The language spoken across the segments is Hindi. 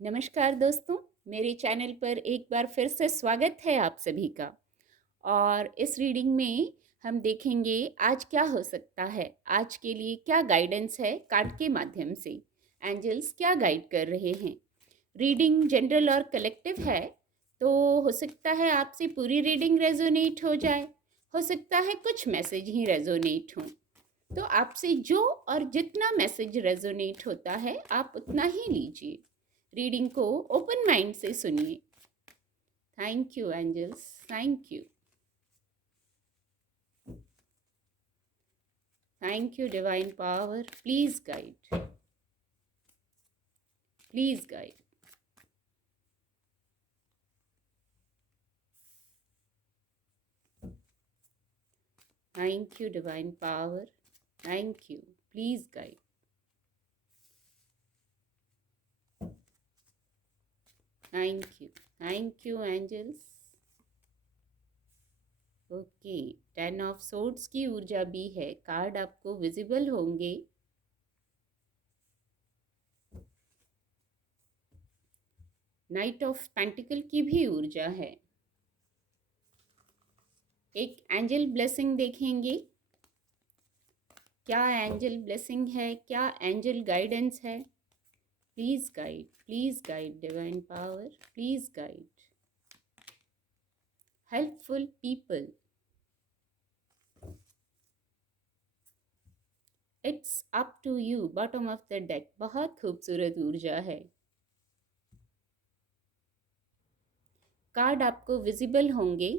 नमस्कार दोस्तों, मेरे चैनल पर एक बार फिर से स्वागत है आप सभी का। और इस रीडिंग में हम देखेंगे आज क्या हो सकता है, आज के लिए क्या गाइडेंस है कार्ड के माध्यम से। एंजल्स क्या गाइड कर रहे हैं। रीडिंग जनरल और कलेक्टिव है, तो हो सकता है आपसे पूरी रीडिंग रेजोनेट हो जाए, हो सकता है कुछ मैसेज ही रेजोनेट हों। तो आपसे जो और जितना मैसेज रेजोनेट होता है आप उतना ही लीजिए। रीडिंग को ओपन माइंड से सुनिए। Thank you angels, thank you, thank you divine power. Please guide, please guide. Thank you divine power, thank you, please guide. Thank you angels. Okay, 10 of swords की ऊर्जा भी है, कार्ड आपको विजिबल होंगे। नाइट ऑफ पेंटिकल की भी ऊर्जा है। एक एंजल ब्लेसिंग देखेंगे, क्या एंजल ब्लेसिंग है, क्या एंजल गाइडेंस है। Please guide divine power, please guide. Helpful people, it's up to you, bottom of the deck. बहुत खूबसूरत ऊर्जा है। कार्ड आपको विजिबल होंगे।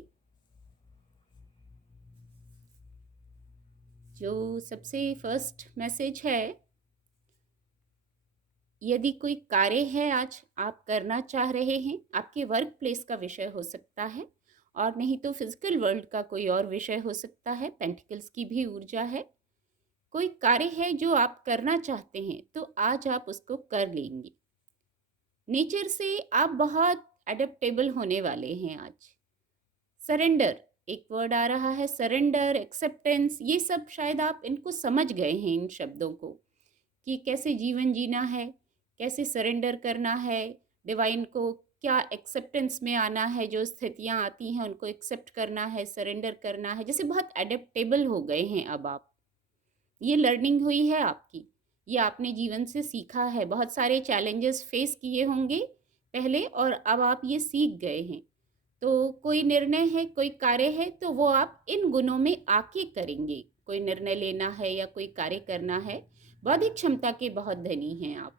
जो सबसे फर्स्ट मैसेज है, यदि कोई कार्य है आज आप करना चाह रहे हैं, आपके वर्क प्लेस का विषय हो सकता है, और नहीं तो फिजिकल वर्ल्ड का कोई और विषय हो सकता है। पेंटिकल्स की भी ऊर्जा है। कोई कार्य है जो आप करना चाहते हैं, तो आज आप उसको कर लेंगे। नेचर से आप बहुत एडेप्टेबल होने वाले हैं आज। सरेंडर एक वर्ड आ रहा है, सरेंडर, एक्सेप्टेंस, ये सब शायद आप इनको समझ गए हैं, इन शब्दों को, कि कैसे जीवन जीना है, कैसे सरेंडर करना है डिवाइन को, क्या एक्सेप्टेंस में आना है, जो स्थितियाँ आती हैं उनको एक्सेप्ट करना है, सरेंडर करना है। जैसे बहुत एडेप्टेबल हो गए हैं अब आप। ये लर्निंग हुई है आपकी, ये आपने जीवन से सीखा है। बहुत सारे चैलेंजेस फेस किए होंगे पहले, और अब आप ये सीख गए हैं। तो कोई निर्णय है, कोई कार्य है, तो वो आप इन गुणों में आके करेंगे। कोई निर्णय लेना है या कोई कार्य करना है, बौद्धिक क्षमता के बहुत धनी हैं आप।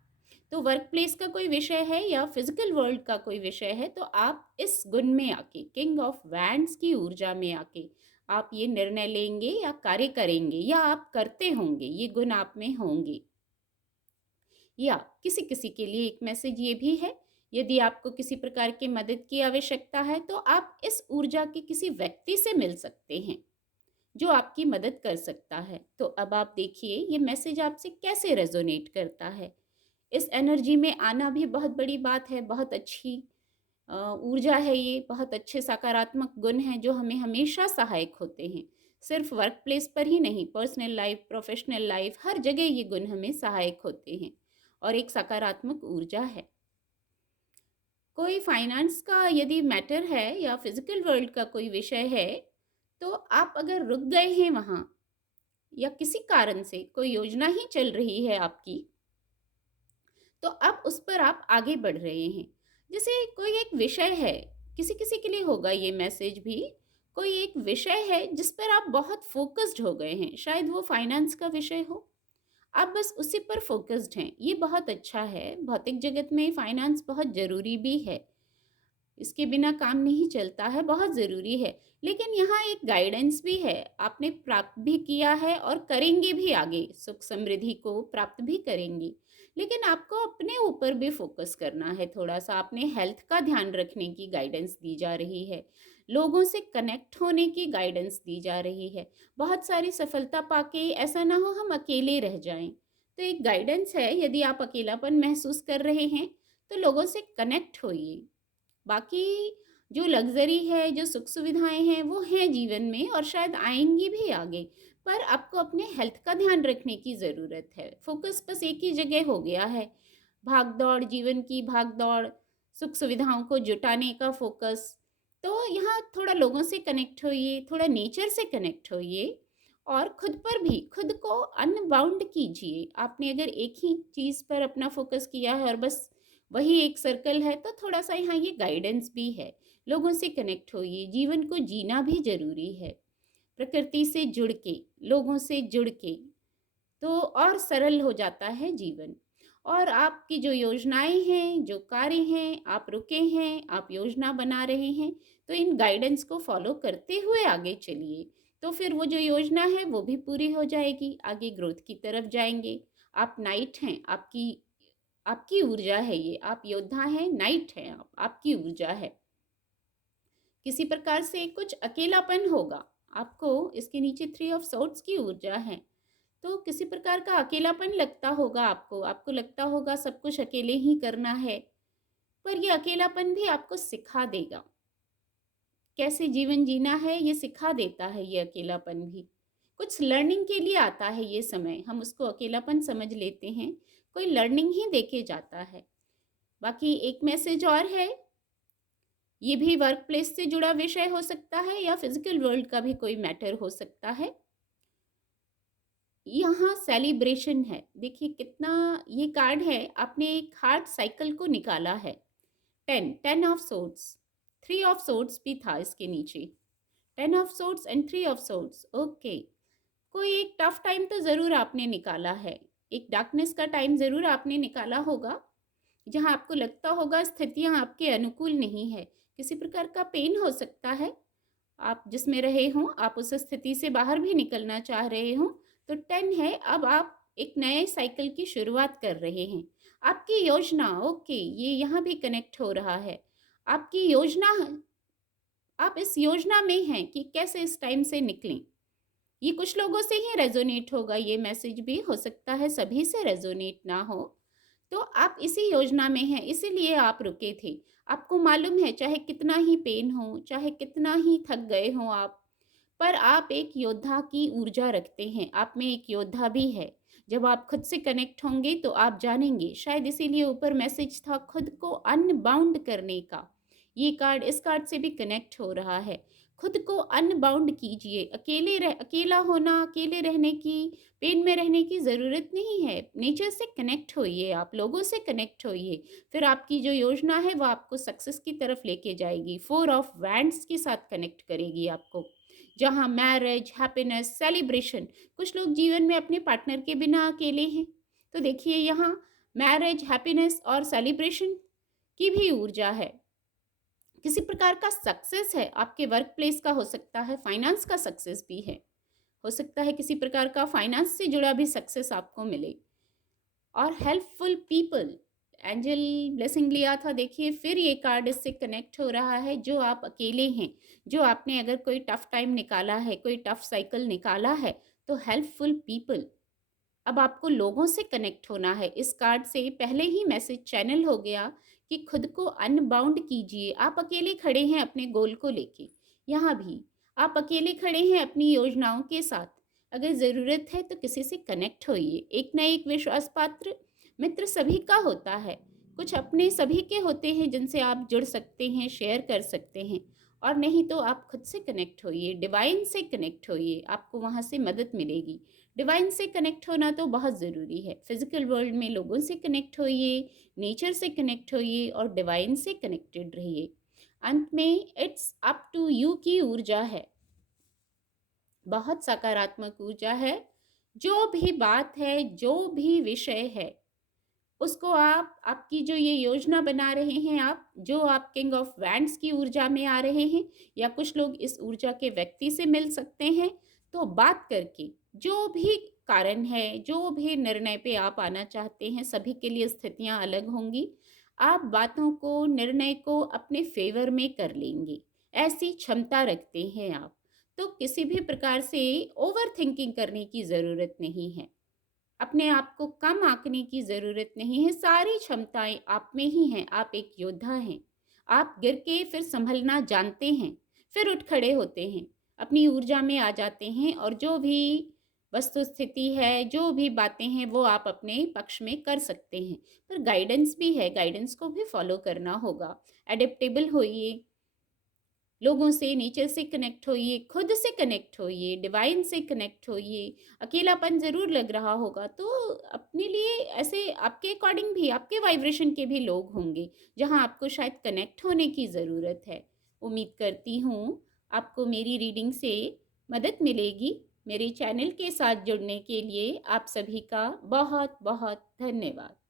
तो वर्क प्लेस का कोई विषय है या फिजिकल वर्ल्ड का कोई विषय है, तो आप इस गुण में आके, किंग ऑफ वैंड्स की ऊर्जा में आके आप ये निर्णय लेंगे या कार्य करेंगे, या आप करते होंगे, ये गुण आप में होंगे। या किसी किसी के लिए एक मैसेज ये भी है, यदि आपको किसी प्रकार की मदद की आवश्यकता है, तो आप इस ऊर्जा के किसी व्यक्ति से मिल सकते हैं जो आपकी मदद कर सकता है। तो अब आप देखिए ये मैसेज आपसे कैसे रेजोनेट करता है। इस एनर्जी में आना भी बहुत बड़ी बात है। बहुत अच्छी ऊर्जा है ये, बहुत अच्छे सकारात्मक गुण हैं जो हमें हमेशा सहायक होते हैं। सिर्फ वर्क प्लेस पर ही नहीं, पर्सनल लाइफ, प्रोफेशनल लाइफ, हर जगह ये गुण हमें सहायक होते हैं, और एक सकारात्मक ऊर्जा है। कोई फाइनेंस का यदि मैटर है या फिजिकल वर्ल्ड का कोई विषय है, तो आप अगर रुक गए हैं वहाँ, या किसी कारण से कोई योजना ही चल रही है आपकी, तो अब उस पर आप आगे बढ़ रहे हैं। जैसे कोई एक विषय है, किसी किसी के लिए होगा ये मैसेज भी, कोई एक विषय है जिस पर आप बहुत फोकस्ड हो गए हैं, शायद वो फाइनेंस का विषय हो, आप बस उसी पर फोकस्ड हैं। ये बहुत अच्छा है। भौतिक जगत में फाइनेंस बहुत ज़रूरी भी है, इसके बिना काम नहीं चलता है, बहुत ज़रूरी है। लेकिन यहाँ एक गाइडेंस भी है, आपने प्राप्त भी किया है और करेंगे भी आगे, सुख समृद्धि को प्राप्त भी करेंगे। लेकिन आपको अपने ऊपर भी फोकस करना है, थोड़ा सा अपने हेल्थ का ध्यान रखने की गाइडेंस दी जा रही है, लोगों से कनेक्ट होने की गाइडेंस दी जा रही है। बहुत सारी सफलता पाके ऐसा ना हो हम अकेले रह जाएं। तो एक गाइडेंस है, यदि आप अकेलापन महसूस कर रहे हैं, तो लोगों से कनेक्ट होइए। बाकी जो लग्जरी है, जो सुख सुविधाएं हैं, वो हैं जीवन में और शायद आएंगी भी आगे, पर आपको अपने हेल्थ का ध्यान रखने की ज़रूरत है। फोकस बस एक ही जगह हो गया है। भाग-दौड़, जीवन की भाग-दौड़, सुख-सुविधाओं को जुटाने का फ़ोकस। तो यहाँ थोड़ा लोगों से कनेक्ट होइए, थोड़ा नेचर से कनेक्ट होइए और खुद पर भी, खुद को अनबाउंड कीजिए। आपने अगर एक ही चीज़ पर अपना फ़ोकस किया है और बस वही एक सर्कल है, तो थोड़ा-सा यहाँ ये गाइडेंस भी है। लोगों से कनेक्ट होइए, जीवन को जीना भी ज़रूरी है। प्रकृति से जुड़ के, लोगों से जुड़ के, तो और सरल हो जाता है जीवन। और आपकी जो योजनाएँ हैं, जो कार्य हैं, आप रुके हैं, आप योजना बना रहे हैं, तो इन गाइडेंस को फ़ॉलो करते हुए आगे चलिए। तो फिर वो जो योजना है, वो भी पूरी हो जाएगी, आगे ग्रोथ की तरफ जाएँगे। आप नाइट हैं, आपकी आपकी ऊर्जा है ये, आप योद्धा हैं, नाइट हैं आप, आपकी ऊर्जा है। किसी प्रकार से कुछ अकेलापन होगा, आपको इसके नीचे 3 ऑफ सोर्ड्स की ऊर्जा है। तो किसी प्रकार का अकेलापन लगता होगा आपको, आपको लगता होगा सब कुछ अकेले ही करना है, पर ये अकेलापन भी आपको सिखा देगा। कैसे जीवन जीना है ये सिखा देता है ये अकेलापन भी। कुछ लर्निंग के लिए आता है ये समय, हम उसको अकेलापन समझ लेते हैं, कोई लर्निंग ही देके जाता है। बाकी एक मैसेज और है, ये भी वर्क प्लेस से जुड़ा विषय हो सकता है या फिजिकल वर्ल्ड का भी कोई मैटर हो सकता है। यहाँ सेलिब्रेशन है। देखिए कितना ये कार्ड है, आपने एक हार्ट साइकिल को निकाला है। 10 ऑफ सोर्ड्स, 3 ऑफ सोर्ड्स भी था इसके नीचे। 10 of swords and 3 of swords. Okay, कोई एक टफ टाइम तो ज़रूर आपने निकाला है। एक डार्कनेस का टाइम ज़रूर आपने निकाला होगा, जहाँ आपको लगता होगा स्थितियाँ आपके अनुकूल नहीं है। किसी प्रकार का पेन हो सकता है, आप जिसमें रहे हों, आप उस स्थिति से बाहर भी निकलना चाह रहे हों, तो 10 है, अब आप एक नए साइकिल की शुरुआत कर रहे हैं। आपकी योजना, ओके, ये यहाँ भी कनेक्ट हो रहा है। आपकी योजना, आप इस योजना में हैं कि कैसे इस टाइम से निकलें। ये कुछ लोगों से ही रेज़ोनेट होगा, ये मैसेज भी हो सकता है सभी से रेज़ोनेट ना हो। तो आप इसी योजना में हैं, इसीलिए आप रुके थे। आपको मालूम है चाहे कितना ही पेन हो, चाहे कितना ही थक गए हों आप, पर आप एक योद्धा की ऊर्जा रखते हैं, आप में एक योद्धा भी है। जब आप खुद से कनेक्ट होंगे तो आप जानेंगे, शायद इसीलिए ऊपर मैसेज था खुद को अनबाउंड करने का। ये कार्ड इस कार्ड से भी कनेक्ट हो रहा है। खुद को अनबाउंड कीजिए, अकेला होना, अकेले रहने की, पेन में रहने की ज़रूरत नहीं है। नेचर से कनेक्ट होइए, आप लोगों से कनेक्ट होइए, फिर आपकी जो योजना है वो आपको सक्सेस की तरफ लेके जाएगी। 4 ऑफ वैंड्स के साथ कनेक्ट करेगी आपको, जहाँ मैरिज, हैप्पीनेस, सेलिब्रेशन। कुछ लोग जीवन में अपने पार्टनर के बिना अकेले हैं, तो देखिए यहाँ मैरिज, हैप्पीनेस और सेलिब्रेशन की भी ऊर्जा है। किसी प्रकार का सक्सेस है, आपके वर्क प्लेस का हो सकता है, फाइनेंस का सक्सेस भी है। हो सकता है किसी प्रकार का फाइनेंस से जुड़ा भी सक्सेस आपको मिले। और हेल्पफुल पीपल, एंजल ब्लेसिंग लिया था, देखिए फिर ये कार्ड इससे कनेक्ट हो रहा है। जो आप अकेले हैं, जो आपने अगर कोई टफ टाइम निकाला है, कोई टफ साइकिल निकाला है, तो हेल्पफुल पीपल, अब आपको लोगों से कनेक्ट होना है। इस कार्ड से पहले ही मैसेज चैनल हो गया कि खुद को अनबाउंड कीजिए। आप अकेले खड़े हैं अपने गोल को लेके, यहाँ भी आप अकेले खड़े हैं अपनी योजनाओं के साथ। अगर ज़रूरत है तो किसी से कनेक्ट होइए। एक ना एक विश्वास पात्र मित्र सभी का होता है, कुछ अपने सभी के होते हैं जिनसे आप जुड़ सकते हैं, शेयर कर सकते हैं। और नहीं तो आप खुद से कनेक्ट होइए, डिवाइन से कनेक्ट होइए, आपको वहाँ से मदद मिलेगी। डिवाइन से कनेक्ट होना तो बहुत ज़रूरी है। फिजिकल वर्ल्ड में लोगों से कनेक्ट होइए, नेचर से कनेक्ट होइए और डिवाइन से कनेक्टेड रहिए। अंत में इट्स अप टू यू की ऊर्जा है, बहुत सकारात्मक ऊर्जा है। जो भी बात है, जो भी विषय है, उसको आप, आपकी जो ये योजना बना रहे हैं आप, जो आप किंग ऑफ वैंड्स की ऊर्जा में आ रहे हैं, या कुछ लोग इस ऊर्जा के व्यक्ति से मिल सकते हैं, तो बात करके जो भी कारण है, जो भी निर्णय पे आप आना चाहते हैं, सभी के लिए स्थितियां अलग होंगी। आप बातों को, निर्णय को अपने फेवर में कर लेंगे, ऐसी क्षमता रखते हैं आप। तो किसी भी प्रकार से ओवर थिंकिंग करने की ज़रूरत नहीं है, अपने आप को कम आंकने की ज़रूरत नहीं है। सारी क्षमताएं आप में ही हैं, आप एक योद्धा हैं। आप गिर के फिर संभलना जानते हैं, फिर उठ खड़े होते हैं, अपनी ऊर्जा में आ जाते हैं और जो भी वस्तु स्थिति है, जो भी बातें हैं वो आप अपने पक्ष में कर सकते हैं। पर गाइडेंस भी है, गाइडेंस को भी फॉलो करना होगा। एडेप्टेबल होइए, लोगों से, नेचर से कनेक्ट होइए, खुद से कनेक्ट होइए, डिवाइन से कनेक्ट होइए। अकेलापन ज़रूर लग रहा होगा तो अपने लिए ऐसे आपके अकॉर्डिंग भी, आपके वाइब्रेशन के भी लोग होंगे, जहाँ आपको शायद कनेक्ट होने की ज़रूरत है। उम्मीद करती हूँ आपको मेरी रीडिंग से मदद मिलेगी। मेरे चैनल के साथ जुड़ने के लिए आप सभी का बहुत-बहुत धन्यवाद।